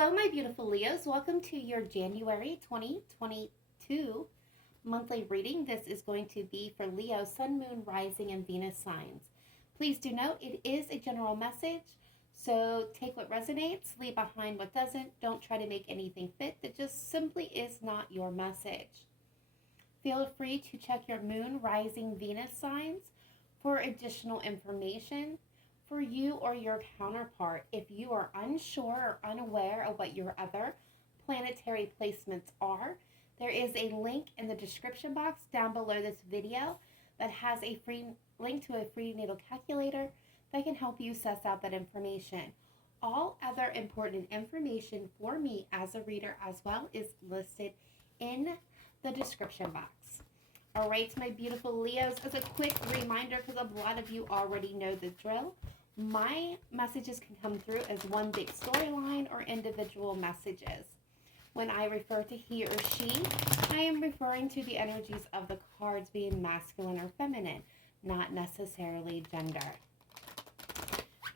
Hello, my beautiful Leos. Welcome to your January 2022 monthly reading. This is going to be for Leo, Sun, Moon, Rising, and Venus signs. Please do note it is a general message, so take what resonates, leave behind what doesn't. Don't try to make anything fit. That just simply is not your message. Feel free to check your Moon, Rising, Venus signs for additional information for you or your counterpart. If you are unsure or unaware of what your other planetary placements are, there is a link in the description box down below this video that has a free link to a free natal calculator that can help you suss out that information. All other important information for me as a reader as well is listed in the description box. All right, my beautiful Leos, as a quick reminder, because a lot of you already know the drill, my messages can come through as one big storyline or individual messages. When I refer to he or she, I am referring to the energies of the cards being masculine or feminine, not necessarily gender.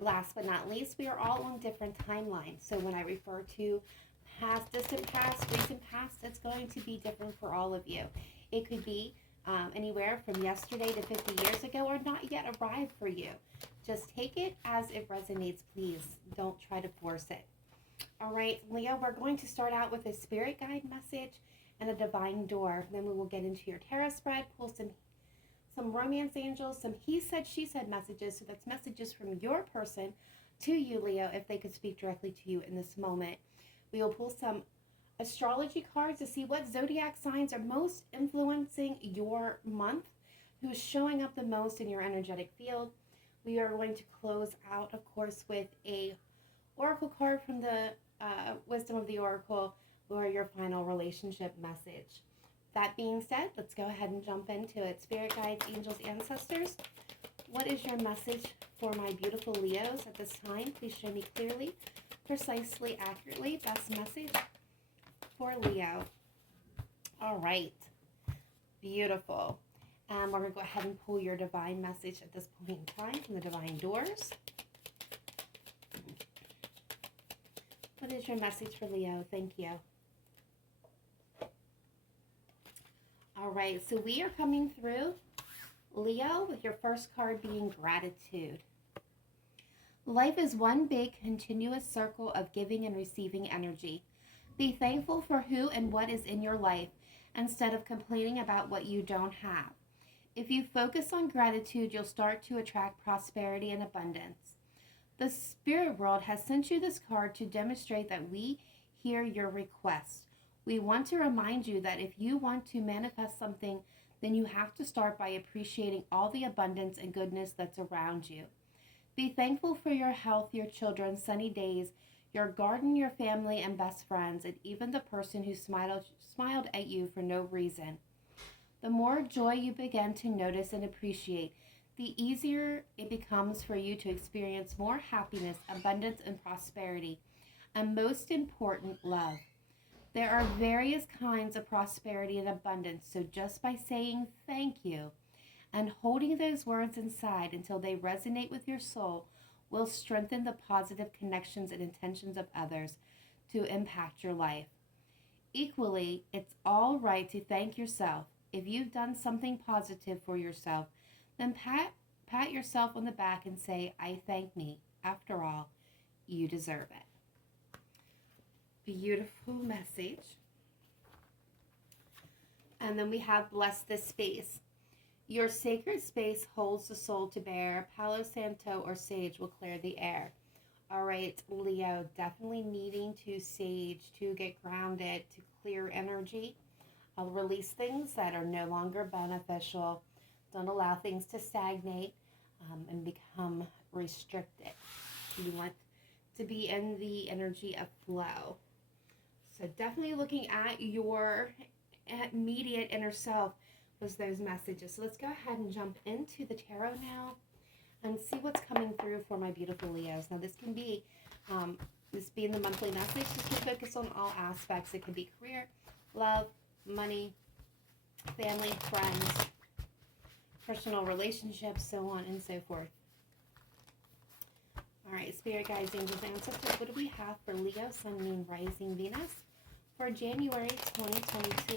Last but not least, we are all on different timelines. So when I refer to past, distant past, recent past, it's going to be different for all of you. It could be anywhere from yesterday to 50 years ago or not yet arrived for you. Just take it as it resonates, please. Don't try to force it. All right, Leo, we're going to start out with a spirit guide message and a divine door. Then we will get into your tarot spread, pull some romance angels, some he said, she said messages. So that's messages from your person to you, Leo, if they could speak directly to you in this moment. We will pull some astrology cards to see what zodiac signs are most influencing your month, who's showing up the most in your energetic field. We are going to close out, of course, with a oracle card from the Wisdom of the Oracle or your final relationship message. That being said, let's go ahead and jump into it. Spirit guides, angels, ancestors, what is your message for my beautiful Leos at this time? Please show me clearly, precisely, accurately. Best message for Leo. All right. Beautiful. We're going to go ahead and pull your divine message at this point in time from the divine doors. What is your message for Leo? Thank you. All right, so we are coming through, Leo, with your first card being gratitude. Life is one big, continuous circle of giving and receiving energy. Be thankful for who and what is in your life instead of complaining about what you don't have. If you focus on gratitude, you'll start to attract prosperity and abundance. The spirit world has sent you this card to demonstrate that we hear your request. We want to remind you that if you want to manifest something, then you have to start by appreciating all the abundance and goodness that's around you. Be thankful for your health, your children, sunny days, your garden, your family, and best friends, and even the person who smiled at you for no reason. The more joy you begin to notice and appreciate, the easier it becomes for you to experience more happiness, abundance, and prosperity, and most important, love. There are various kinds of prosperity and abundance, so just by saying thank you and holding those words inside until they resonate with your soul will strengthen the positive connections and intentions of others to impact your life. Equally, it's all right to thank yourself. If you've done something positive for yourself, then pat yourself on the back and say, I thank me. After all, you deserve it. Beautiful message. And then we have bless this space. Your sacred space holds the soul to bear. Palo Santo or sage will clear the air. All right, Leo, definitely needing to sage, to get grounded, to clear energy. I'll release things that are no longer beneficial. Don't allow things to stagnate and become restricted. You want to be in the energy of flow. So definitely looking at your immediate inner self was those messages. So let's go ahead and jump into the tarot now and see what's coming through for my beautiful Leos. Now this can be, this being the monthly message, just to focus on all aspects. It can be career, love, money, family, friends, personal relationships, so on and so forth. right, Spirit Guides, Angels, Ancestors, what do we have for Leo, Sun, Moon, Rising, Venus for January 2022?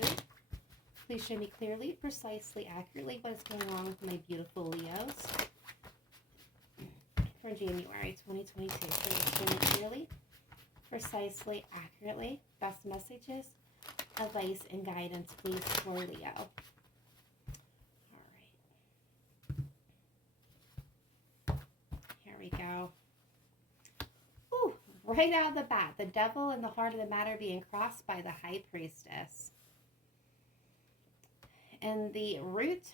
Please show me clearly, precisely, accurately what is going on with my beautiful Leos for January 2022. Please show me clearly, precisely, accurately. Best messages, advice, and guidance, please, for Leo. All right. Here we go. Ooh, right out of the bat, the devil and the heart of the matter being crossed by the High Priestess. In the root,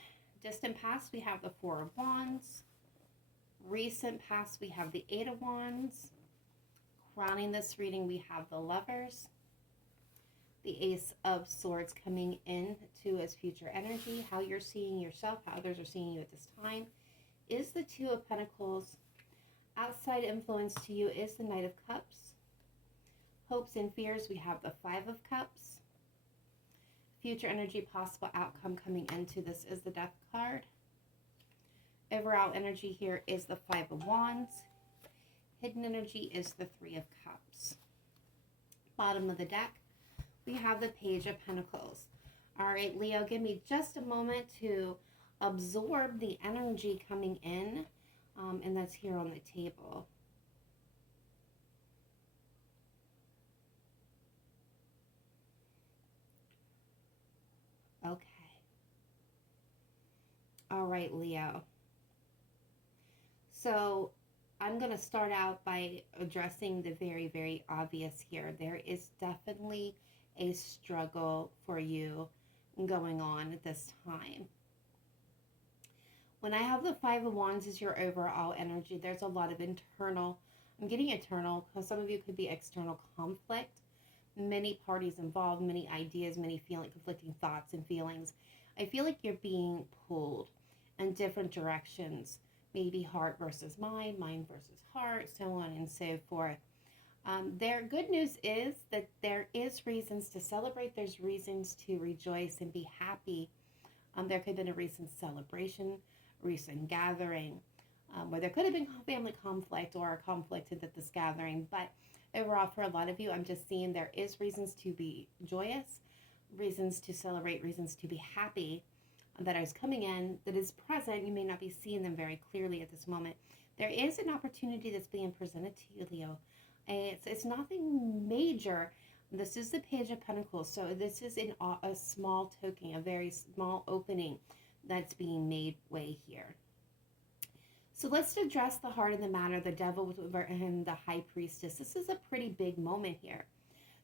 distant past, we have the Four of Wands. Recent past, we have the Eight of Wands. Crowning this reading, we have the Lovers. The Ace of Swords coming in to as future energy. How you're seeing yourself, how others are seeing you at this time, is the Two of Pentacles. Outside influence to you is the Knight of Cups. Hopes and fears, we have the Five of Cups. Future energy, possible outcome coming into this is the Death card. Overall energy here is the Five of Wands. Hidden energy is the Three of Cups. Bottom of the deck, we have the Page of Pentacles. All right, Leo, give me just a moment to absorb the energy coming in, and that's here on the table. Okay. All right, Leo. So I'm going to start out by addressing the very, very obvious here. There is definitely a struggle for you going on at this time. When I have the Five of Wands as your overall energy, there's a lot of internal, I'm getting internal, because some of you could be external conflict. Many parties involved, many ideas, many conflicting thoughts and feelings. I feel like you're being pulled in different directions. Maybe heart versus mind, mind versus heart, so on and so forth. Their good news is that there is reasons to celebrate. There's reasons to rejoice and be happy. There could have been a recent celebration, recent gathering, where there could have been family conflict or a conflict at this gathering. But overall, for a lot of you, I'm just seeing there is reasons to be joyous, reasons to celebrate, reasons to be happy that is coming in, that is present. You may not be seeing them very clearly at this moment. There is an opportunity that's being presented to you, Leo. It's nothing major. This is the Page of Pentacles. So this is a small token, a very small opening that's being made way here. So let's address the heart of the matter, the devil and the High Priestess. This is a pretty big moment here.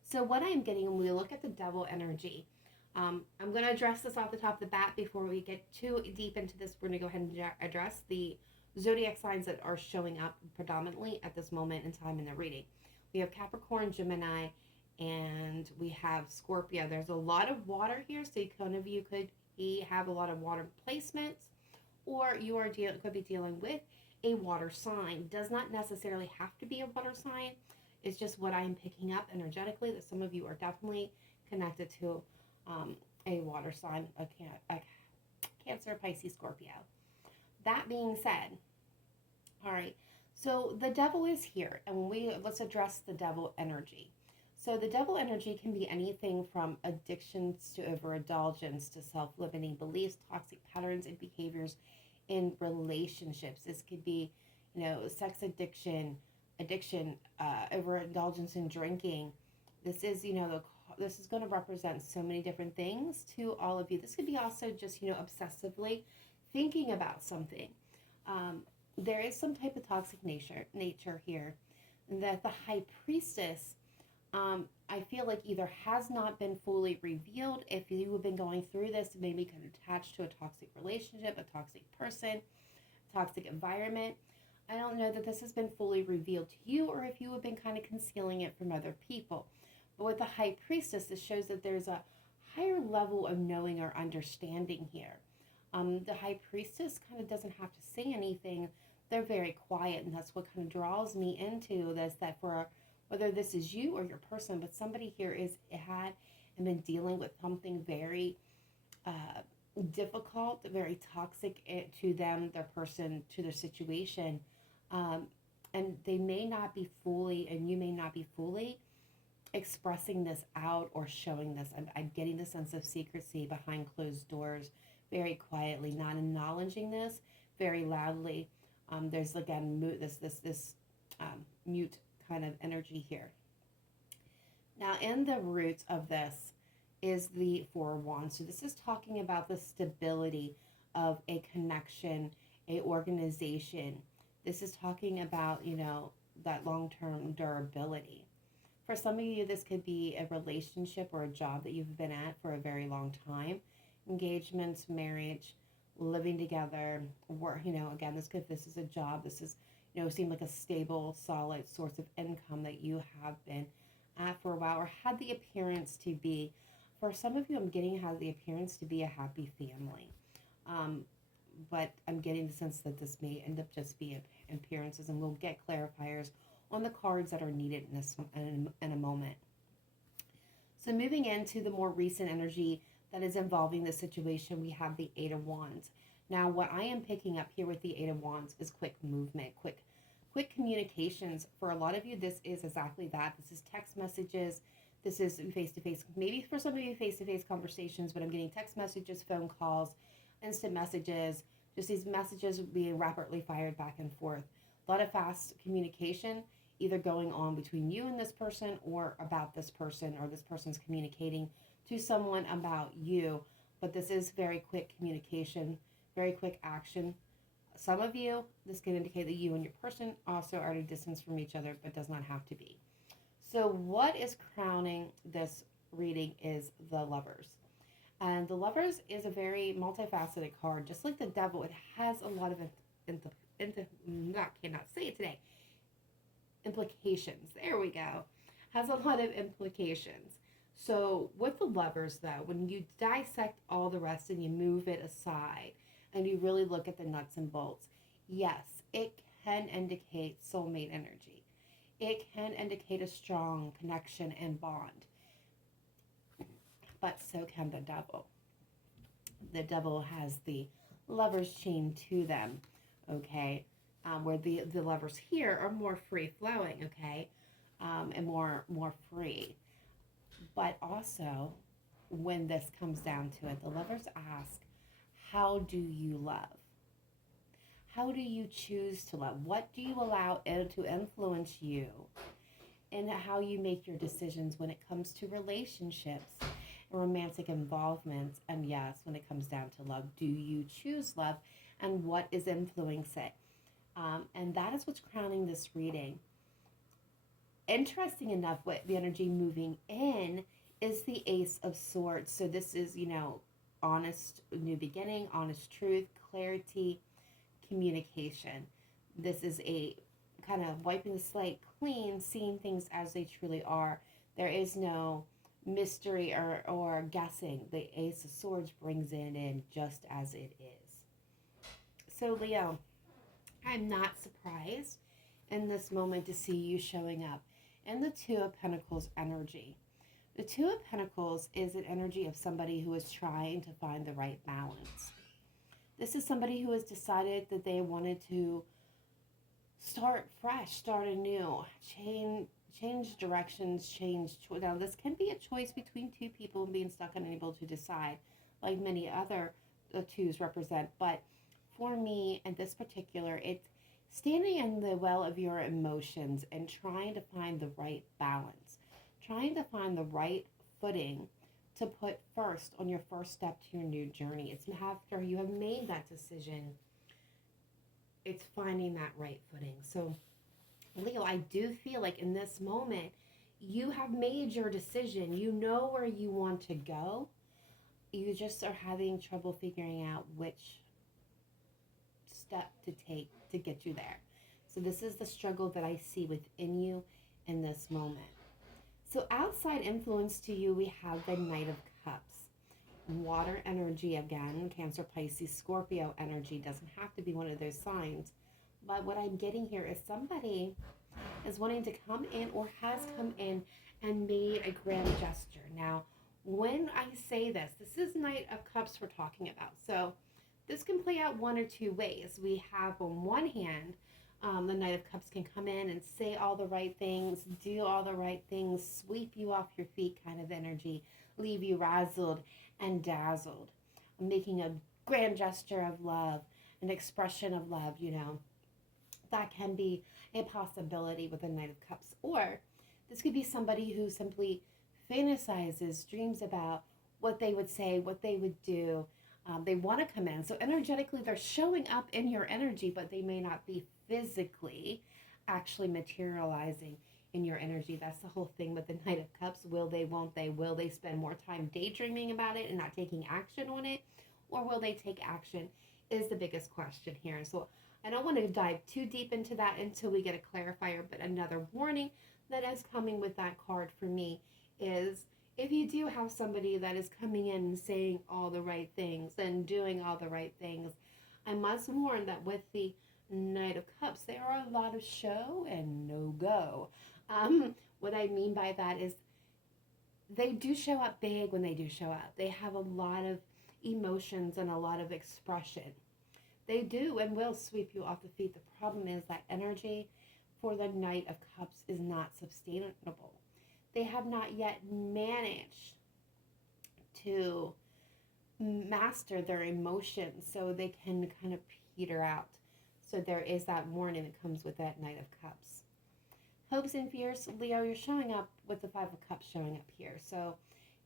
So what I'm getting when we look at the devil energy, I'm going to address this off the top of the bat before we get too deep into this. We're going to go ahead and address the zodiac signs that are showing up predominantly at this moment in time in the reading. We have Capricorn, Gemini, and we have Scorpio. There's a lot of water here, so you could have a lot of water placements, or you are could be dealing with a water sign. Does not necessarily have to be a water sign. It's just what I'm picking up energetically, that some of you are definitely connected to a water sign, a Cancer, Pisces, Scorpio. That being said, all right, so the devil is here, and let's address the devil energy. So the devil energy can be anything from addictions to overindulgence to self-limiting beliefs, toxic patterns and behaviors in relationships. This could be, sex addiction, overindulgence in drinking. This is, this is going to represent so many different things to all of you. This could be also just, obsessively thinking about something. There is some type of toxic nature here, that the High Priestess, I feel like either has not been fully revealed. If you have been going through this, maybe kind of attached to a toxic relationship, a toxic person, toxic environment. I don't know that this has been fully revealed to you, or if you have been kind of concealing it from other people. But with the High Priestess, this shows that there's a higher level of knowing or understanding here. The High Priestess kind of doesn't have to say anything. They're very quiet, and that's what kind of draws me into this, that for whether this is you or your person, but somebody here had and been dealing with something very difficult, very toxic to them, their person, to their situation. and they may not be fully, and you may not be fully expressing this out or showing this. I'm getting the sense of secrecy behind closed doors, very quietly, not acknowledging this very loudly. There's again this mute kind of energy here. Now, in the roots of this is the Four of Wands. So this is talking about the stability of a connection, a organization. This is talking about, that long-term durability. For some of you, this could be a relationship or a job that you've been at for a very long time. Engagements, marriage, living together, work, again, this is a job. This is, seem like a stable, solid source of income that you have been at for a while, or had the appearance to be. For some of you, I'm getting has the appearance to be a happy family. But I'm getting the sense that this may end up just being appearances, and we'll get clarifiers on the cards that are needed in a moment. So moving into the more recent energy that is involving the situation, we have the Eight of Wands. Now, what I am picking up here with the Eight of Wands is quick movement, quick communications. For a lot of you, this is exactly that. This is text messages. This is face-to-face. Maybe for some of you, face-to-face conversations, but I'm getting text messages, phone calls, instant messages, just these messages being rapidly fired back and forth. A lot of fast communication, either going on between you and this person, or about this person, or this person's communicating to someone about you. But this is very quick communication, very quick action. Some of you, this can indicate that you and your person also are at a distance from each other, but does not have to be. So what is crowning this reading is the Lovers. And the Lovers is a very multifaceted card. Just like the Devil, it has a lot of cannot say it today. Implications. There we go. Has a lot of implications. So with the Lovers, though, when you dissect all the rest and you move it aside and you really look at the nuts and bolts, yes, it can indicate soulmate energy. It can indicate a strong connection and bond. But so can the Devil. The Devil has the Lovers chain to them, okay? Where the Lovers here are more free-flowing, okay? And more free. But also, when this comes down to it, the Lovers ask, how do you love? How do you choose to love? What do you allow it to influence you in how you make your decisions when it comes to relationships and romantic involvements? And yes, when it comes down to love, do you choose love? And what is influencing it? And that is what's crowning this reading. Interesting enough, what the energy moving in is the Ace of Swords. So this is, honest new beginning, honest truth, clarity, communication. This is a kind of wiping the slate clean, seeing things as they truly are. There is no mystery or guessing. The Ace of Swords brings it in just as it is. So Leo, I'm not surprised in this moment to see you showing up in the Two of Pentacles energy. The Two of Pentacles is an energy of somebody who is trying to find the right balance. This is somebody who has decided that they wanted to start fresh, start anew, change directions, Now, this can be a choice between two people being stuck and unable to decide, like many other twos represent. But for me, in this particular, it's standing in the well of your emotions and trying to find the right balance, trying to find the right footing to put first on your first step to your new journey. It's after you have made that decision, it's finding that right footing. So Leo, I do feel like in this moment, you have made your decision. You know where you want to go. You just are having trouble figuring out which step to take to get you there. So this is the struggle that I see within you in this moment. So outside influence to you, we have the Knight of Cups. Water energy again, Cancer, Pisces, Scorpio energy. Doesn't have to be one of those signs. But what I'm getting here is somebody is wanting to come in or has come in and made a grand gesture. Now, when I say this is Knight of Cups we're talking about. So this can play out one or two ways. We have on one hand The Knight of Cups can come in and say all the right things, do all the right things, sweep you off your feet kind of energy, leave you razzled and dazzled, making a grand gesture of love, an expression of love, you know. That can be a possibility with the Knight of Cups. Or this could be somebody who simply fantasizes, dreams about what they would say, what they would do. They want to come in. So energetically, they're showing up in your energy, but they may not be physically actually materializing in your energy. That's the whole thing with the Knight of Cups. Will they, won't they? Will they spend more time daydreaming about it and not taking action on it? Or will they take action is the biggest question here. So I don't want to dive too deep into that until we get a clarifier, but another warning that is coming with that card for me is if you do have somebody that is coming in and saying all the right things and doing all the right things, I must warn that with the Knight of Cups, there are a lot of show and no go. What I mean by that is they do show up big when they do show up. They have a lot of emotions and a lot of expression. They do and will sweep you off the feet. The problem is that energy for the Knight of Cups is not sustainable. They have not yet managed to master their emotions so they can kind of peter out. So there is that warning that comes with that Knight of Cups. Hopes and fears, Leo, you're showing up with the Five of Cups showing up here. So,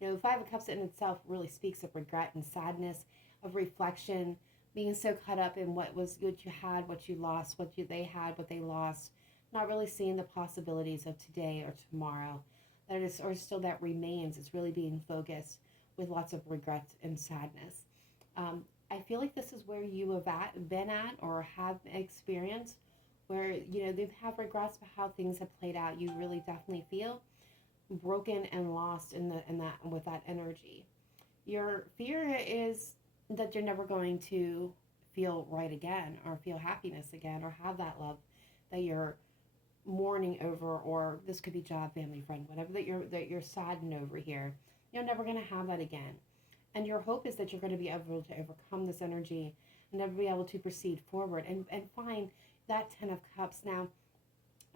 you know, Five of Cups in itself really speaks of regret and sadness, of reflection, being so caught up in what you had, what you lost, they had, what they lost, not really seeing the possibilities of today or tomorrow. That is, or still that remains. It's really being focused with lots of regret and sadness. I feel like this is where you have been at or have experienced where, you know, they have regrets for how things have played out. You really definitely feel broken and lost in that with that energy. Your fear is that you're never going to feel right again or feel happiness again or have that love that you're mourning over, or this could be job, family, friend, whatever that you're saddened over here. You're never going to have that again. And your hope is that you're going to be able to overcome this energy and never be able to proceed forward and find that Ten of Cups. Now,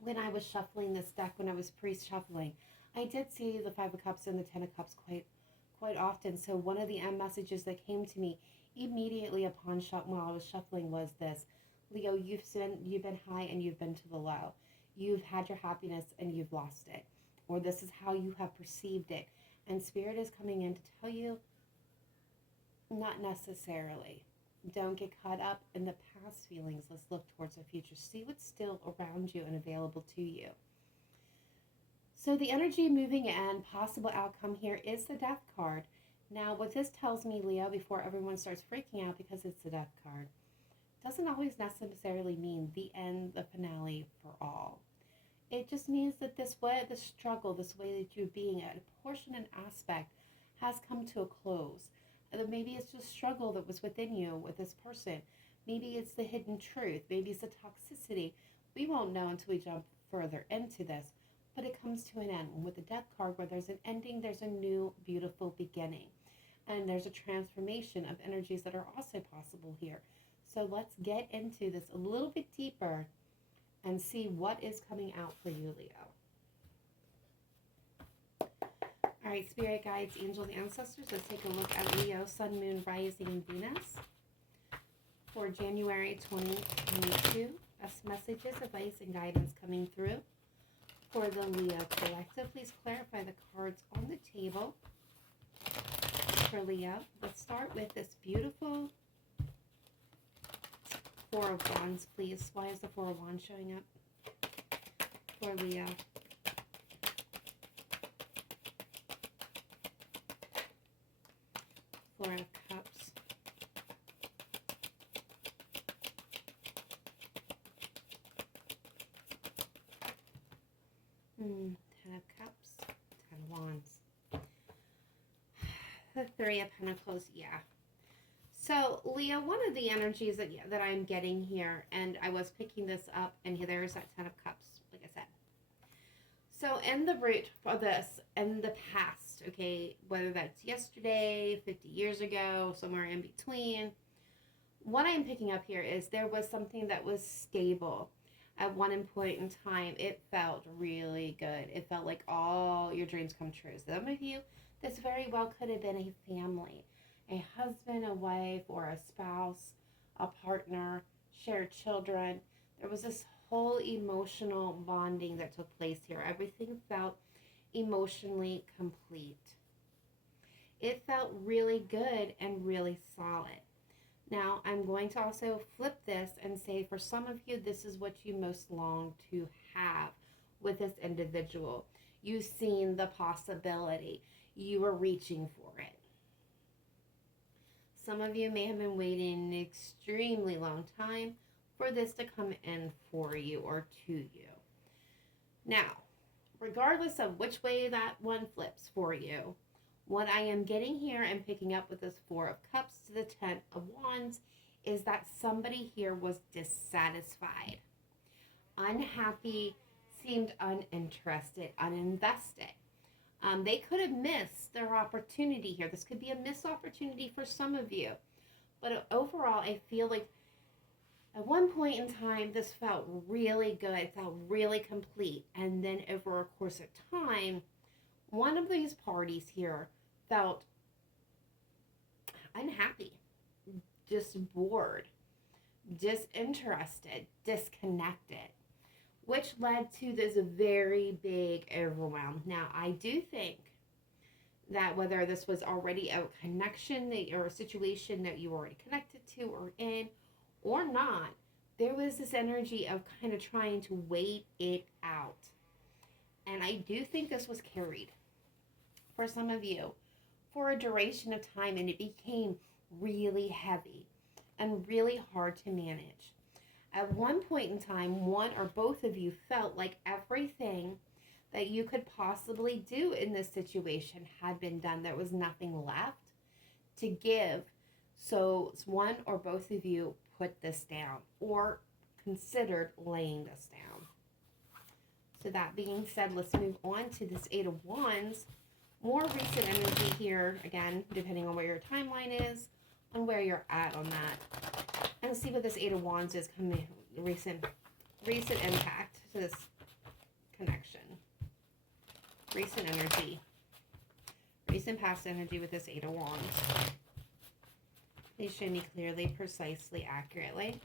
when I was shuffling this deck, when I was pre-shuffling, I did see the Five of Cups and the Ten of Cups quite often. So one of the messages that came to me immediately upon while I was shuffling was this: Leo, you've been high and you've been to the low. You've had your happiness and you've lost it, or this is how you have perceived it. And Spirit is coming in to tell you, not necessarily. Don't get caught up in the past feelings. Let's look towards the future. See what's still around you and available to you. So the energy moving in, possible outcome here is the Death card. Now, what this tells me, Leo, before everyone starts freaking out because it's the Death card, doesn't always necessarily mean the end, the finale for all. It just means that this struggle, this way that you're being, a portion and aspect has come to a close. Maybe it's just struggle that was within you with this person. Maybe it's the hidden truth. Maybe it's the toxicity. We won't know until we jump further into this. But it comes to an end. With the Death card, where there's an ending, there's a new, beautiful beginning. And there's a transformation of energies that are also possible here. So let's get into this a little bit deeper and see what is coming out for you, Leo. All right, Spirit Guides, Angels, Ancestors, let's take a look at Leo, Sun, Moon, Rising, and Venus for January 2022. Best messages, advice, and guidance coming through for the Leo Collective. Please clarify the cards on the table for Leo. Let's start with this beautiful Four of Wands, please. Why is the Four of Wands showing up for Leo? Four of Cups. Ten of Cups. Ten of Wands. The Three of Pentacles, yeah. So, Leo, one of the energies that I'm getting here, and I was picking this up, and there's that Ten of Cups, like I said. So, in the root for this, in the past, okay, whether that's yesterday, 50 years ago, somewhere in between, what I'm picking up here is there was something that was stable. At one point in time, it felt really good. It felt like all your dreams come true. Some of you, this very well could have been a family, a husband, a wife, or a spouse, a partner, shared children. There was this whole emotional bonding that took place here. Everything felt emotionally complete. It felt really good and really solid. Now, I'm going to also flip this and say for some of you, this is what you most long to have with this individual. You've seen the possibility. You were reaching for it. Some of you may have been waiting an extremely long time for this to come in for you or to you. Now, regardless of which way that one flips for you, what I am getting here and picking up with this Four of Cups to the Ten of Wands is that somebody here was dissatisfied, unhappy, seemed uninterested, uninvested. They could have missed their opportunity here. This could be a missed opportunity for some of you. But overall, I feel like at one point in time, this felt really good. It felt really complete. And then over a course of time, one of these parties here felt unhappy, just bored, disinterested, disconnected, which led to this very big overwhelm. Now, I do think that whether this was already a connection that, or a situation that you were already connected to or in or not, there was this energy of kind of trying to wait it out. And I do think this was carried for some of you for a duration of time, and it became really heavy and really hard to manage. At one point in time, one or both of you felt like everything that you could possibly do in this situation had been done. There was nothing left to give. So one or both of you put this down or considered laying this down. So that being said, let's move on to this Eight of Wands. More recent energy here, again, depending on where your timeline is, on where you're at on that. And see what this Eight of Wands is coming, recent impact to this connection. Recent energy. Recent past energy with this Eight of Wands. Please show me clearly, precisely, accurately.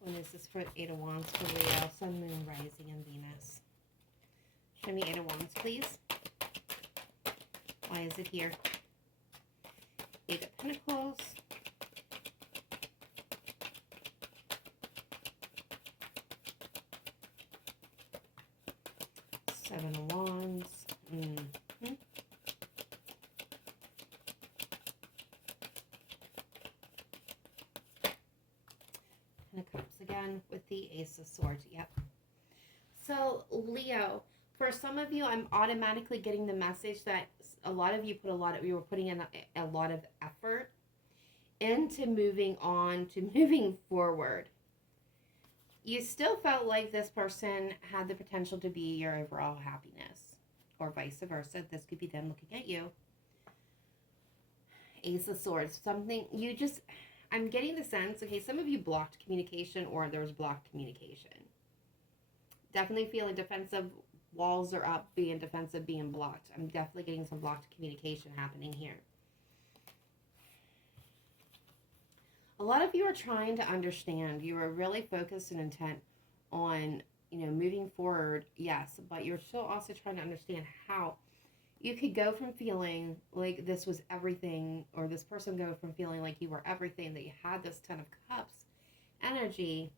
When is this for Eight of Wands for Leo, Sun, Moon, Rising, and Venus? Show me Eight of Wands, please. Why is it here? Eight of Pentacles. Seven of Wands. Ten of Cups again with the Ace of Swords. Yep. So, Leo, for some of you, I'm automatically getting the message that a lot of you you were putting in a lot of effort into moving on, to moving forward. You still felt like this person had the potential to be your overall happiness, or vice versa. This could be them looking at you. Ace of Swords, something you just, I'm getting the sense, okay, some of you blocked communication, or there was blocked communication. Definitely feeling defensive. Walls are up, being defensive, being blocked. I'm definitely getting some blocked communication happening here. A lot of you are trying to understand. You are really focused and intent on, moving forward, yes, but you're still also trying to understand how you could go from feeling like this was everything, or this person go from feeling like you were everything, that you had this Ten of Cups energy,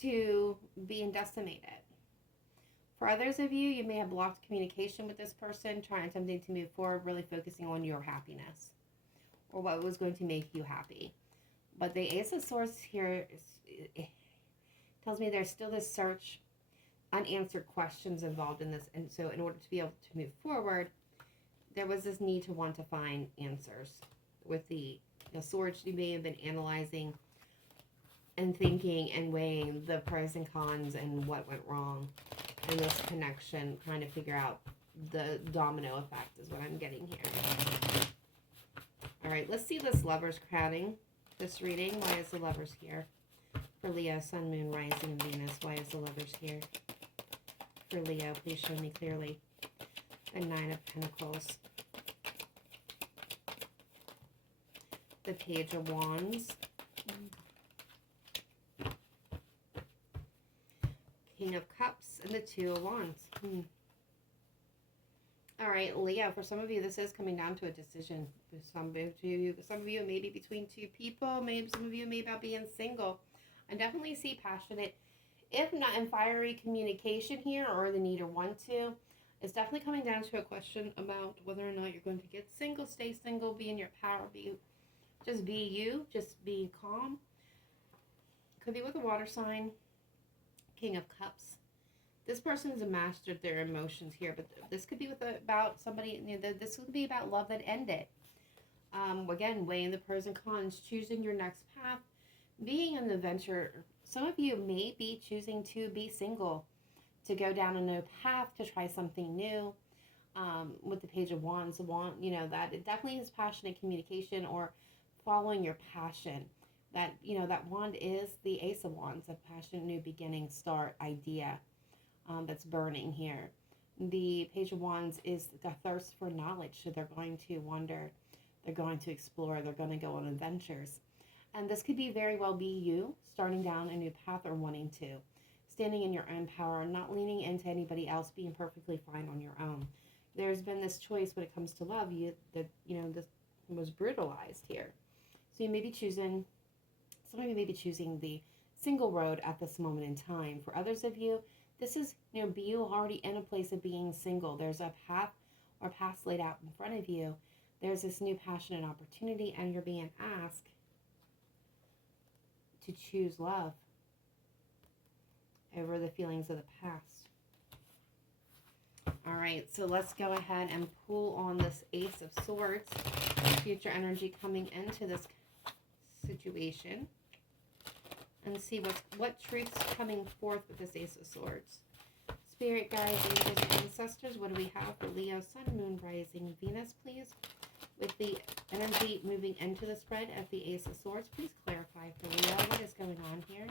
to being decimated. For others of you, you may have blocked communication with this person, trying something to move forward, really focusing on your happiness or what was going to make you happy. But the Ace of Swords here tells me there's still this search, unanswered questions involved in this. And so in order to be able to move forward, there was this need to want to find answers. With the Swords, you may have been analyzing and thinking and weighing the pros and cons and what went wrong in this connection, trying to figure out the domino effect is what I'm getting here. All right, let's see this Lovers crowning this reading. Why is the Lovers here For Leo, Sun, Moon, Rising, Venus. Why is the Lovers here? For Leo, please show me clearly. The Nine of Pentacles. The Page of Wands. King of Cups and the Two of Wands. All right, Leo, for some of you, this is coming down to a decision. For some of you, it may be between two people. Maybe some of you may about being single. I definitely see passionate, if not in fiery communication here, or the need or want to. It's definitely coming down to a question about whether or not you're going to get single, stay single, be in your power, just be you, just be calm. Could be with a water sign. King of Cups. This person has mastered their emotions here, but this could be about somebody, this could be about love that ended. Again, weighing the pros and cons, choosing your next path, being an adventurer. Some of you may be choosing to be single, to go down a new path, to try something new. With the Page of Wands, that it definitely is passionate communication or following your passion. That, that wand is the Ace of Wands, a passion, new beginning, start, idea. That's burning here. The Page of Wands is the thirst for knowledge. So they're going to wander, they're going to explore, they're going to go on adventures. And this could be very well be you starting down a new path or wanting to. Standing in your own power, not leaning into anybody else, being perfectly fine on your own. There's been this choice when it comes to love, this was brutalized here. So you may be choosing, some of you may be choosing the single road at this moment in time. For others of you, this is, be you already in a place of being single. There's a path or paths laid out in front of you. There's this new passion and opportunity, and you're being asked to choose love over the feelings of the past. All right, so let's go ahead and pull on this Ace of Swords, future energy coming into this situation, and see what truth's coming forth with this Ace of Swords. Spirit guides, angels, and ancestors, what do we have for Leo, Sun, Moon, Rising, Venus, please? With the energy moving into the spread of the Ace of Swords, please clarify for Leo what is going on here.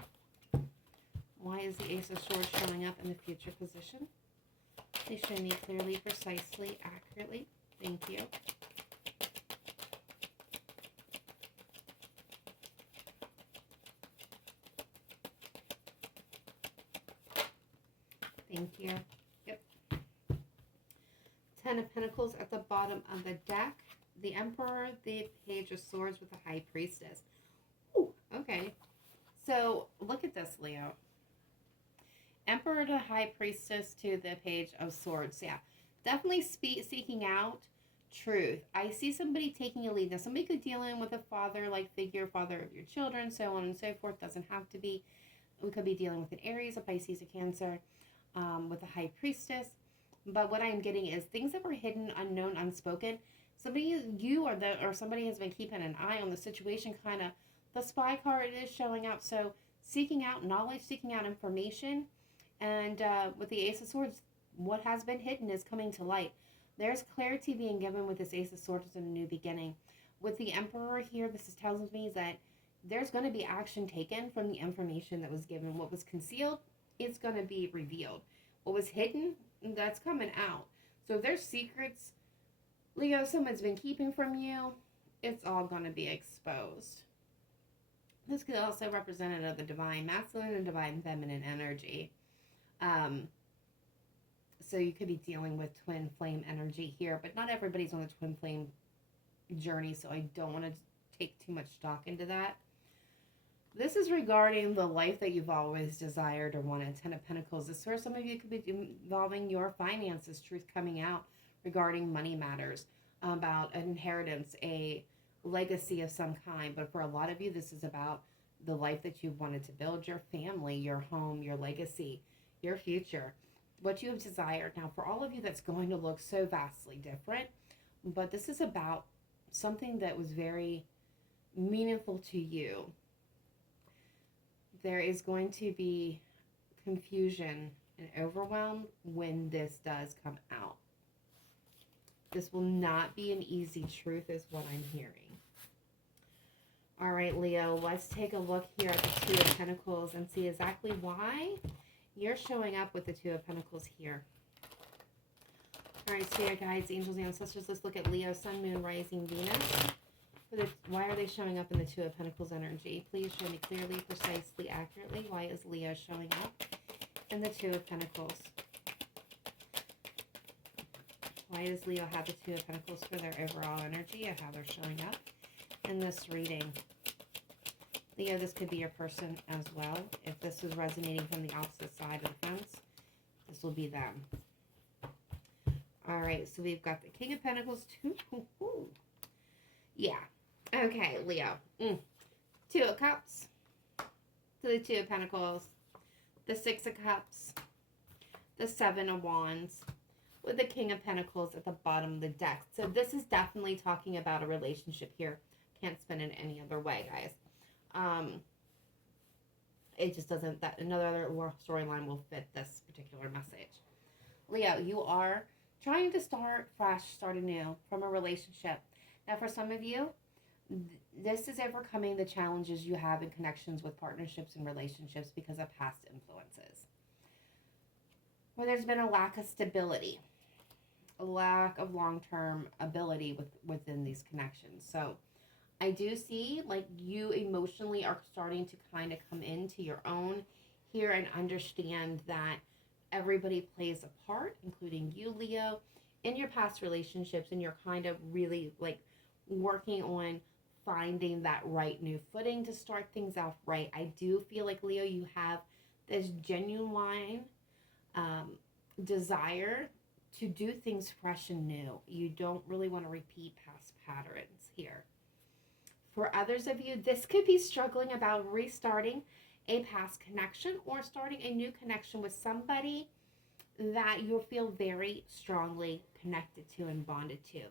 Why is the Ace of Swords showing up in the future position? Please show me clearly, precisely, accurately. Thank you. Thank you. Yep. Ten of Pentacles at the bottom of the deck. The Emperor, the Page of Swords with the High Priestess. Ooh, okay. So, look at this, Leo. Emperor to High Priestess to the Page of Swords. Yeah, definitely seeking out truth. I see somebody taking a lead. Now, somebody could deal in with a father-like figure, father of your children, so on and so forth. Doesn't have to be. We could be dealing with an Aries, a Pisces, a Cancer, with a High Priestess. But what I'm getting is things that were hidden, unknown, unspoken. Somebody, you or somebody has been keeping an eye on the situation, kind of. The spy card is showing up. So seeking out knowledge, seeking out information. And with the Ace of Swords, what has been hidden is coming to light. There's clarity being given with this Ace of Swords in a new beginning. With the Emperor here, this is telling me that there's going to be action taken from the information that was given. What was concealed is going to be revealed. What was hidden, that's coming out. So if there's secrets, Leo, someone's been keeping from you, it's all going to be exposed. This could also represent the divine masculine and divine feminine energy. So you could be dealing with twin flame energy here, but not everybody's on the twin flame journey, so I don't want to take too much stock into that. This is regarding the life that you've always desired or wanted. Ten of Pentacles. This is where some of you could be involving your finances, truth coming out regarding money matters, about an inheritance, a legacy of some kind. But for a lot of you, this is about the life that you've wanted to build, your family, your home, your legacy, your future, what you have desired. Now, for all of you, that's going to look so vastly different, but this is about something that was very meaningful to you. There is going to be confusion and overwhelm when this does come out. This will not be an easy truth is what I'm hearing. All right, Leo, let's take a look here at the Two of Pentacles and see exactly why you're showing up with the Two of Pentacles here. All right, Spirit guides, angels, ancestors, let's look at Leo, Sun, Moon, Rising, Venus. Why are they showing up in the Two of Pentacles energy? Please show me clearly, precisely, accurately. Why is Leo showing up in the Two of Pentacles? Why does Leo have the Two of Pentacles for their overall energy of how they're showing up in this reading? Leo, this could be your person as well. If this is resonating from the opposite side of the fence, this will be them. All right, so we've got the King of Pentacles. Yeah. Okay, Leo. Two of Cups to the Two of Pentacles. The Six of Cups. The Seven of Wands. With the King of Pentacles at the bottom of the deck. So this is definitely talking about a relationship here. Can't spin it any other way, guys. It just doesn't, that another storyline will fit this particular message. Leo, you are trying to start fresh, start anew from a relationship. Now, for some of you, this is overcoming the challenges you have in connections with partnerships and relationships because of past influences. Where there's been a lack of stability, a lack of long-term ability within these connections. So I do see like you emotionally are starting to kind of come into your own here and understand that everybody plays a part, including you, Leo, in your past relationships, and you're kind of really like working on finding that right new footing to start things off right. I do feel like, Leo, you have this genuine desire to do things fresh and new. You don't really want to repeat past patterns here. For others of you, this could be struggling about restarting a past connection or starting a new connection with somebody that you'll feel very strongly connected to and bonded to.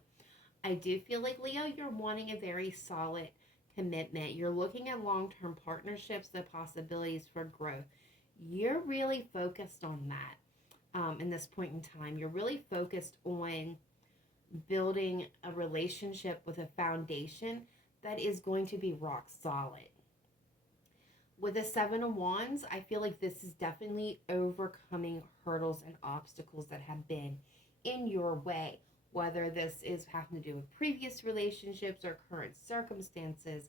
I do feel like, Leo, you're wanting a very solid commitment. You're looking at long-term partnerships, the possibilities for growth. You're really focused on that. In this point in time, you're really focused on building a relationship with a foundation that is going to be rock solid. With the Seven of Wands, I feel like this is definitely overcoming hurdles and obstacles that have been in your way, whether this is having to do with previous relationships or current circumstances.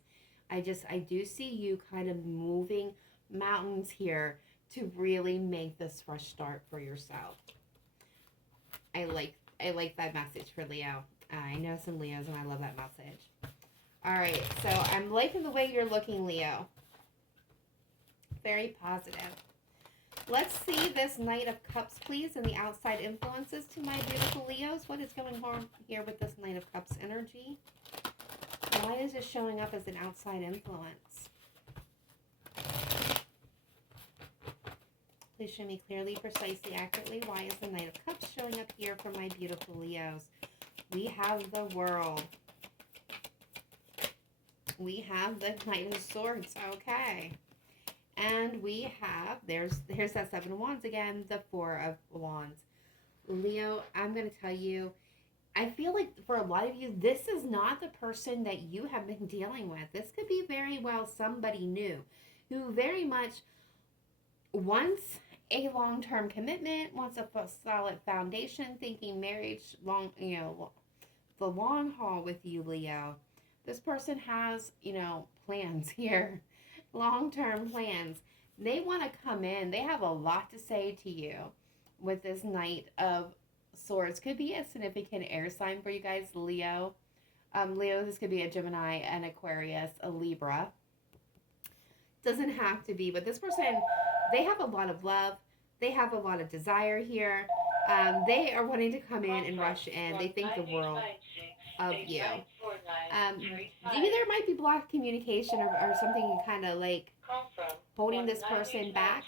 I do see you kind of moving mountains here to really make this fresh start for yourself. I like that message for Leo. I know some Leos and I love that message. All right, so I'm liking the way you're looking, Leo. Very positive. Let's see this Knight of Cups, please, and the outside influences to my beautiful Leos. What is going on here with this Knight of Cups energy? Why is it showing up as an outside influence? Please show me clearly, precisely, accurately. Why is the Knight of Cups showing up here for my beautiful Leos? We have the World. We have the Knight of Swords. Okay. And we have, there's that Seven of Wands again, the Four of Wands. Leo, I'm going to tell you, I feel like for a lot of you, this is not the person that you have been dealing with. This could be very well somebody new who very much wants a long-term commitment, wants a solid foundation, thinking marriage, the long haul with you, Leo. This person has, plans here, long-term plans. They want to come in. They have a lot to say to you with this Knight of Swords. Could be a significant air sign for you guys, Leo. Leo, this could be a Gemini, an Aquarius, a Libra. Doesn't have to be, but this person, they have a lot of love. They have a lot of desire here. They are wanting to come in and rush in. They think the world of you. Either might be blocked communication or something you kind of like holding this person back.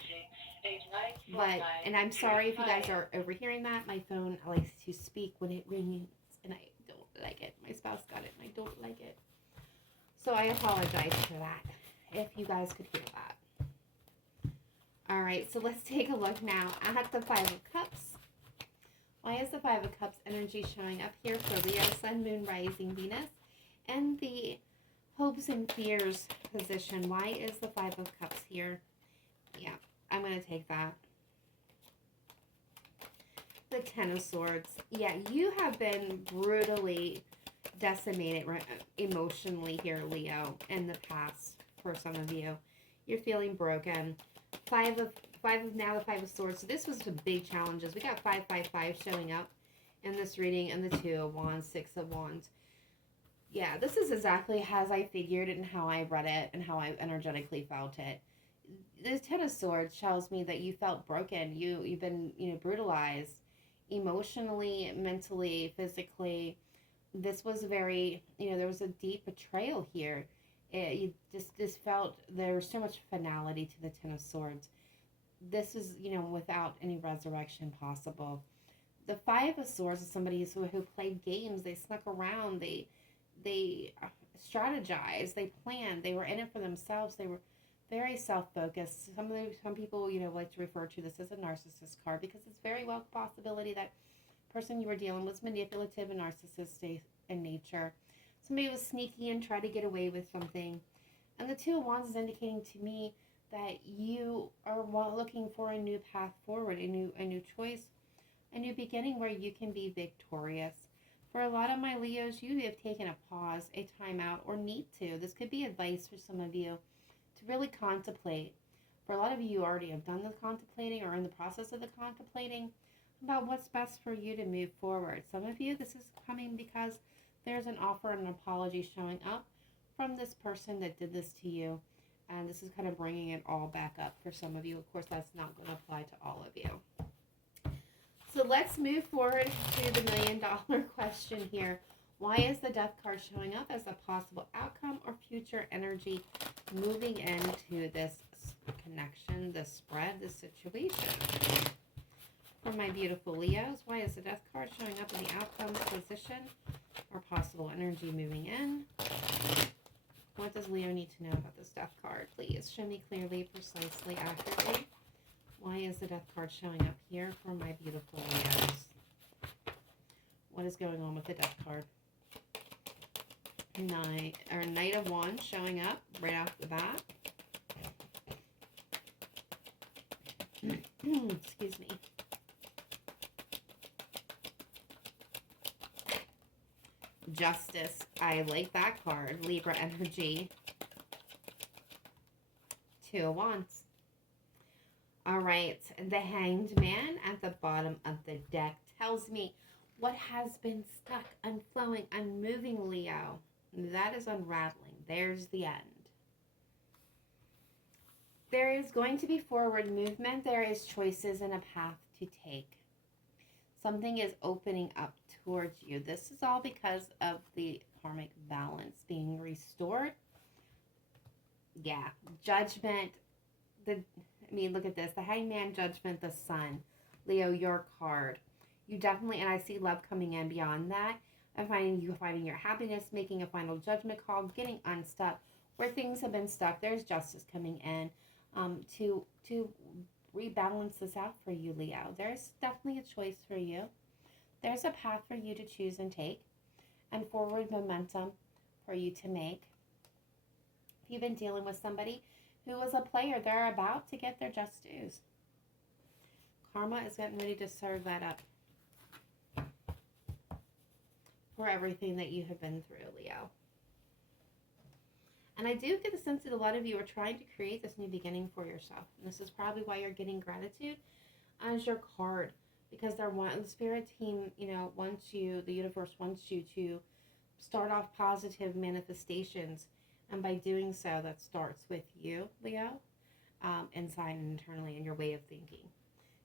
But, and I'm sorry if you guys are overhearing that. My phone likes to speak when it rings, and I don't like it. My spouse got it, and I don't like it. So I apologize for that, if you guys could hear that. All right, so let's take a look now at the Five of Cups. Why is the Five of Cups energy showing up here for Leo, Sun, Moon, Rising, Venus? And the hopes and fears position. Why is the Five of Cups here? Yeah, I'm going to take that. The Ten of Swords. Yeah, you have been brutally decimated emotionally here, Leo, in the past for some of you. You're feeling broken. Now the Five of Swords. So this was some big challenges. We got 555 showing up in this reading, and the Two of Wands, Six of Wands. Yeah, this is exactly as I figured and how I read it and how I energetically felt it. The Ten of Swords tells me that you felt broken. You've been, brutalized emotionally, mentally, physically. This was very, there was a deep betrayal here. You just felt there was so much finality to the Ten of Swords. This is, without any resurrection possible. The Five of Swords is somebody who played games. They snuck around. They strategized. They planned. They were in it for themselves. They were very self-focused. Some people, like to refer to this as a narcissist card because it's very well a possibility that person you were dealing with was manipulative and narcissistic in nature. Somebody was sneaky and tried to get away with something. And the Two of Wands is indicating to me that you are looking for a new path forward, a new choice, a new beginning where you can be victorious. For a lot of my Leos, you have taken a pause, a time out, or need to. This could be advice for some of you to really contemplate. For a lot of you already have done the contemplating or in the process of the contemplating about what's best for you to move forward. Some of you, this is coming because there's an offer and an apology showing up from this person that did this to you. And this is kind of bringing it all back up for some of you. Of course, that's not going to apply to all of you. So let's move forward to the million-dollar question here. Why is the Death card showing up as a possible outcome or future energy moving into this connection, this spread, this situation? For my beautiful Leos, why is the Death card showing up in the outcome position or possible energy moving in? What does Leo need to know about this Death card? Please show me clearly, precisely, accurately. Why is the Death card showing up here for my beautiful Leos? What is going on with the Death card? Knight of Wands showing up right off the bat. Excuse me. Justice. I like that card. Libra energy. Two of Wands. All right. The Hanged Man at the bottom of the deck tells me what has been stuck, unflowing, unmoving, Leo. That is unraveling. There's the end. There is going to be forward movement. There is choices and a path to take. Something is opening up towards you. This is all because of the karmic balance being restored. Yeah. Judgment. Look at this. The Hanged Man, Judgment, the Sun. Leo, your card. You definitely, and I see love coming in beyond that. I'm finding your happiness, making a final judgment call, getting unstuck. Where things have been stuck, there's justice coming in to rebalance this out for you, Leo. There's definitely a choice for you. There's a path for you to choose and take, and forward momentum for you to make. If you've been dealing with somebody who was a player, they're about to get their just dues. Karma is getting ready to serve that up for everything that you have been through, Leo. And I do get the sense that a lot of you are trying to create this new beginning for yourself. And this is probably why you're getting gratitude as your card. Because the spirit team, wants you, the universe wants you to start off positive manifestations. And by doing so, that starts with you, Leo, inside and internally in your way of thinking.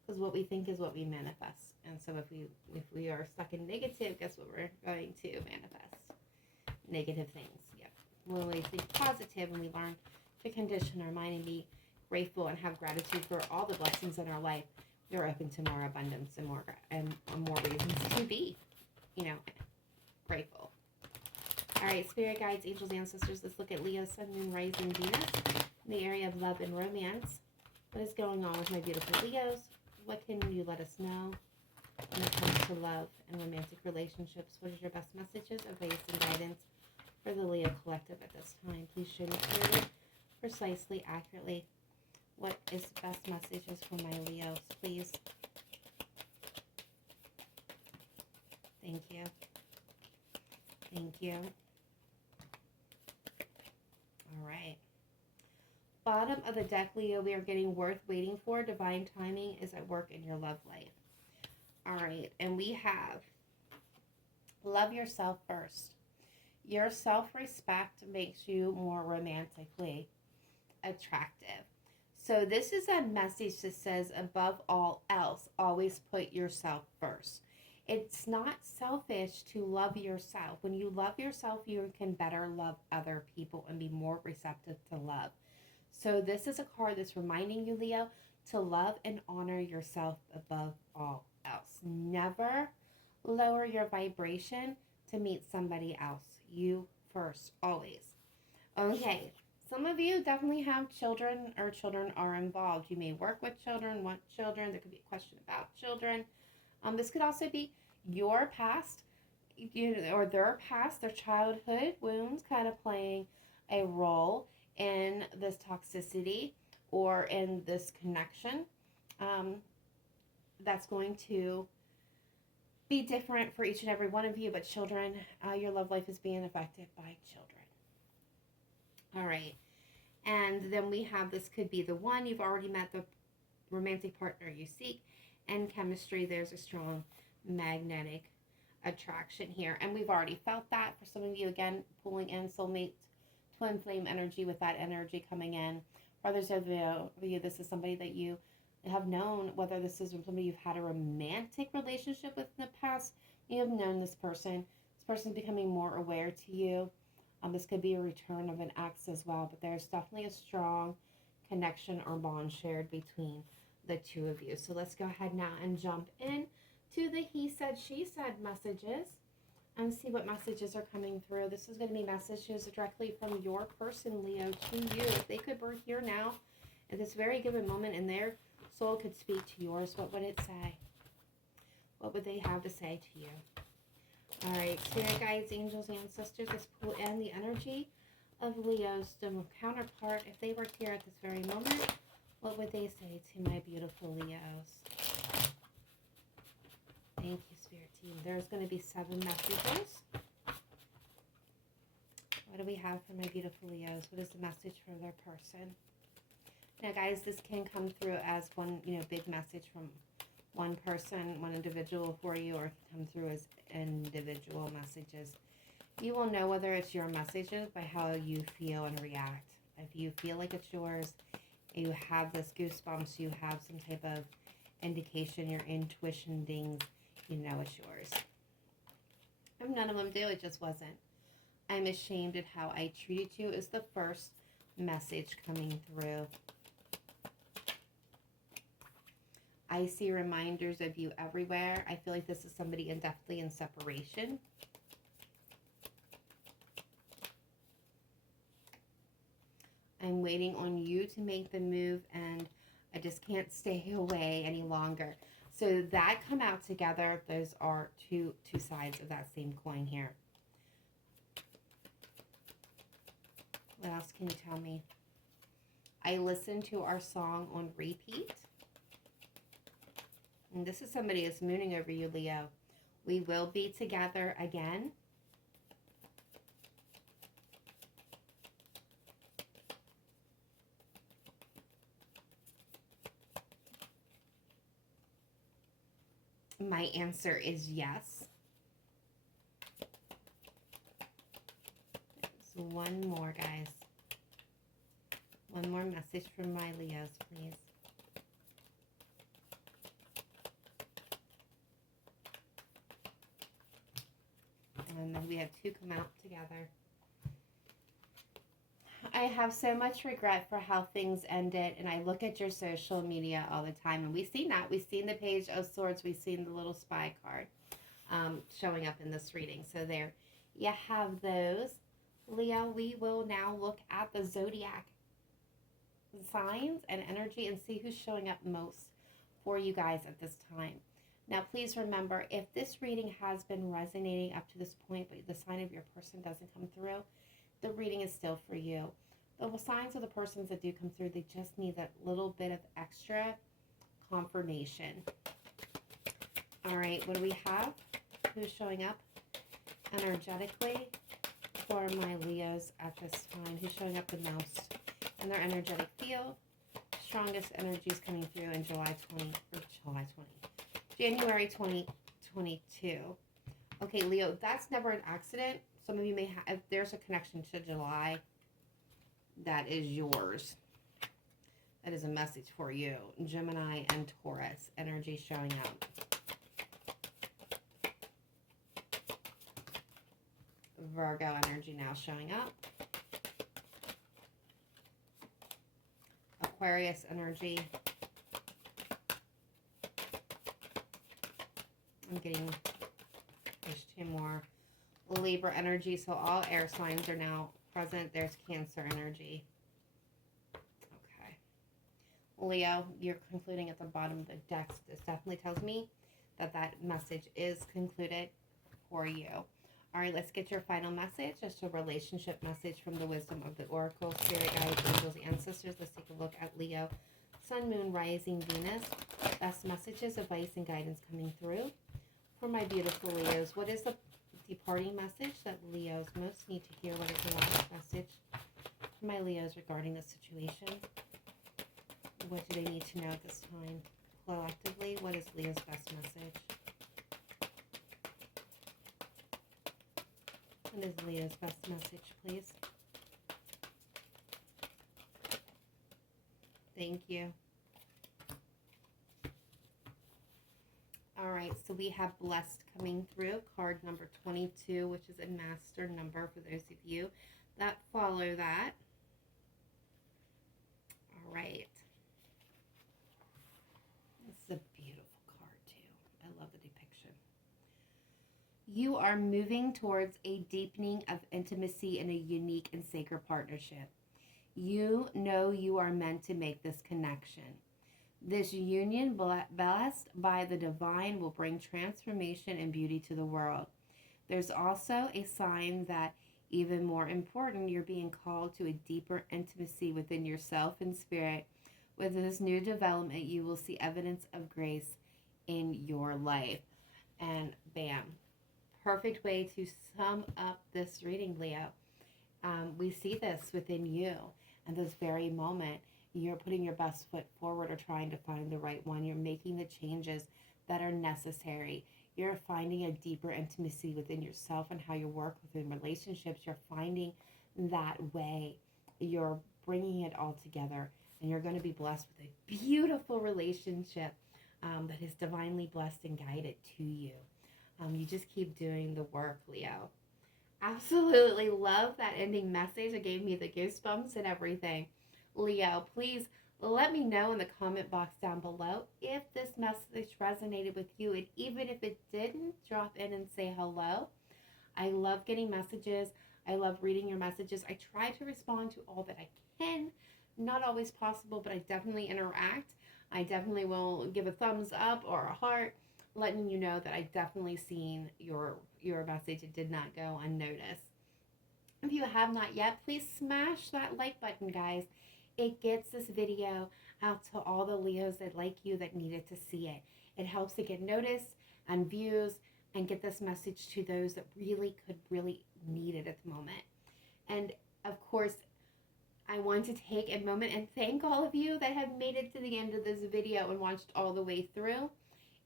Because what we think is what we manifest. And so if we are stuck in negative, guess what we're going to manifest? Negative things, yep. When we think positive and we learn to condition our mind and be grateful and have gratitude for all the blessings in our life, we're open to more abundance and more reasons to be, grateful. All right, spirit guides, angels, ancestors, let's look at Leo, Sun, Moon, Rising, Venus in the area of love and romance. What is going on with my beautiful Leos? What can you let us know when it comes to love and romantic relationships? What is your best messages, advice, and guidance for the Leo Collective at this time. Please show me clearly, precisely, accurately. What is the best messages for my Leos, please? Thank you. Thank you. All right. Bottom of the deck, Leo, we are getting worth waiting for. Divine timing is at work in your love life. All right. And we have love yourself first. Your self-respect makes you more romantically attractive. So this is a message that says, above all else, always put yourself first. It's not selfish to love yourself. When you love yourself, you can better love other people and be more receptive to love. So this is a card that's reminding you, Leo, to love and honor yourself above all else. Never lower your vibration to meet somebody else. You first, always. Okay. Some of you definitely have children or children are involved. You may work with children, want children. There could be a question about children. This could also be your past, or their past, their childhood wounds kind of playing a role in this toxicity or in this connection. That's going to be different for each and every one of you, but children, your love life is being affected by children. All right. And then we have, this could be the one. You've already met the romantic partner you seek. And chemistry, there's a strong magnetic attraction here. And we've already felt that. For some of you, again, pulling in soulmate, twin flame energy with that energy coming in. For others of you, this is somebody that you have known, whether this is somebody you've had a romantic relationship with in the past. You have known this person. This person's becoming more aware to you. This could be a return of an ex as well, but there's definitely a strong connection or bond shared between the two of you. So let's go ahead now and jump in to the he said, she said messages and see what messages are coming through. This is going to be messages directly from your person, Leo, to you. If they could be here now at this very given moment and their soul could speak to yours, what would it say? What would they have to say to you? All right, spirit guides, angels, ancestors, let's pull in the energy of Leo's counterpart. If they were here at this very moment, what would they say to my beautiful Leos? Thank you, Spirit Team. There's going to be 7 messages. What do we have for my beautiful Leos? What is the message for their person? Now, guys, this can come through as one, big message from one person, one individual for you, or it can come through as individual messages. You will know whether it's your messages by how you feel and react. If you feel like it's yours, you have this goosebumps, you have some type of indication, your intuition dings, you know it's yours. If none of them do, it just wasn't. I'm ashamed at how I treated you is the first message coming through. I see reminders of you everywhere. I feel like this is somebody definitely in separation. I'm waiting on you to make the move and I just can't stay away any longer. So that come out together. Those are two sides of that same coin here. What else can you tell me? I listened to our song on repeat. And this is somebody that's mooning over you, Leo. We will be together again. My answer is yes. There's one more, guys. One more message from my Leos, please. And then we have 2 come out together. I have so much regret for how things ended, and I look at your social media all the time, and we've seen that. We've seen the Page of Swords. We've seen the little spy card showing up in this reading. So there you have those. Leo, we will now look at the zodiac signs and energy and see who's showing up most for you guys at this time. Now, please remember, if this reading has been resonating up to this point, but the sign of your person doesn't come through, the reading is still for you. The signs of the persons that do come through, they just need that little bit of extra confirmation. All right, what do we have? Who's showing up energetically for my Leos at this time? Who's showing up the most in their energetic field? Strongest energies coming through in January 2022. Okay, Leo, that's never an accident. Some of you may have, if there's a connection to July, that is yours. That is a message for you. Gemini and Taurus energy showing up. Virgo energy now showing up. Aquarius energy. I'm getting, there's two more. Libra energy. So all air signs are now present. There's Cancer energy. Okay. Leo, you're concluding at the bottom of the deck. This definitely tells me that that message is concluded for you. All right, let's get your final message. Just a relationship message from the wisdom of the Oracle, Spirit Guides, Angels, Ancestors. Let's take a look at Leo, Sun, Moon, Rising, Venus. Best messages, advice, and guidance coming through for my beautiful Leos. What is the departing message that Leos most need to hear? What is the last message for my Leos regarding the situation? What do they need to know at this time? Collectively, what is Leo's best message? What is Leo's best message, please? Thank you. All right, so we have blessed coming through, card number 22, which is a master number for those of you that follow that. All right. This is a beautiful card, too. I love the depiction. You are moving towards a deepening of intimacy in a unique and sacred partnership. You know you are meant to make this connection. This union, blessed by the divine, will bring transformation and beauty to the world. There's also a sign that, even more important, you're being called to a deeper intimacy within yourself and spirit. With this new development, you will see evidence of grace in your life. And bam. Perfect way to sum up this reading, Leo. We see this within you at this very moment. You're putting your best foot forward or trying to find the right one. You're making the changes that are necessary. You're finding a deeper intimacy within yourself and how you work within relationships. You're finding that way. You're bringing it all together, and you're going to be blessed with a beautiful relationship that is divinely blessed and guided to you. You just keep doing the work, Leo. Absolutely love that ending message. It gave me the goosebumps and everything. Leo, please let me know in the comment box down below if this message resonated with you. And even if it didn't, drop in and say hello. I love getting messages. I love reading your messages. I try to respond to all that I can. Not always possible, but I definitely interact. I definitely will give a thumbs up or a heart, letting you know that I definitely seen your message. It did not go unnoticed. If you have not yet, please smash that like button, guys. It gets this video out to all the Leos that like you, that needed to see it. It helps to get noticed and views and get this message to those that really could really need it at the moment. And of course, I want to take a moment and thank all of you that have made it to the end of this video and watched all the way through.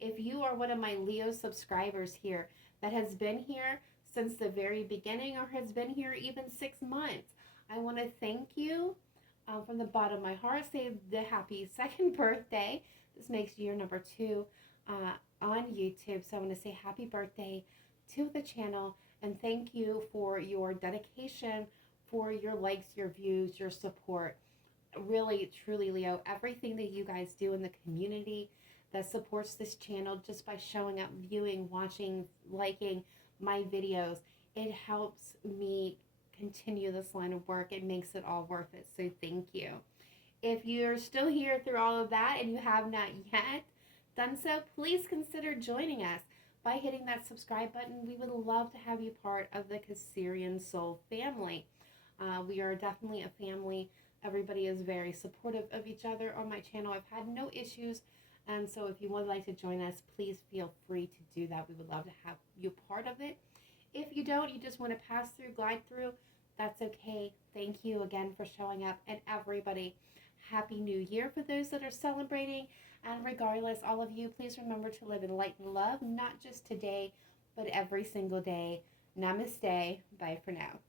If you are one of my Leo subscribers here that has been here since the very beginning or has been here even 6 months, I want to thank you from the bottom of my heart. Say the happy second birthday. This makes year number 2 on YouTube. So I want to say happy birthday to the channel and thank you for your dedication, for your likes, your views, your support. Really, truly, Leo, everything that you guys do in the community that supports this channel just by showing up, viewing, watching, liking my videos, it helps me continue this line of work. It makes it all worth it. So thank you. If you're still here through all of that and you have not yet, done so, please consider joining us by hitting that subscribe button. We would love to have you part of the Cancerian Soul family. We are definitely a family. Everybody is very supportive of each other on my channel. I've had no issues. And so if you would like to join us, please feel free to do that. We would love to have you part of it. If you don't, you just want to pass through, glide through, that's okay. Thank you again for showing up. And everybody, Happy New Year for those that are celebrating. And regardless, all of you, please remember to live in light and love, not just today, but every single day. Namaste. Bye for now.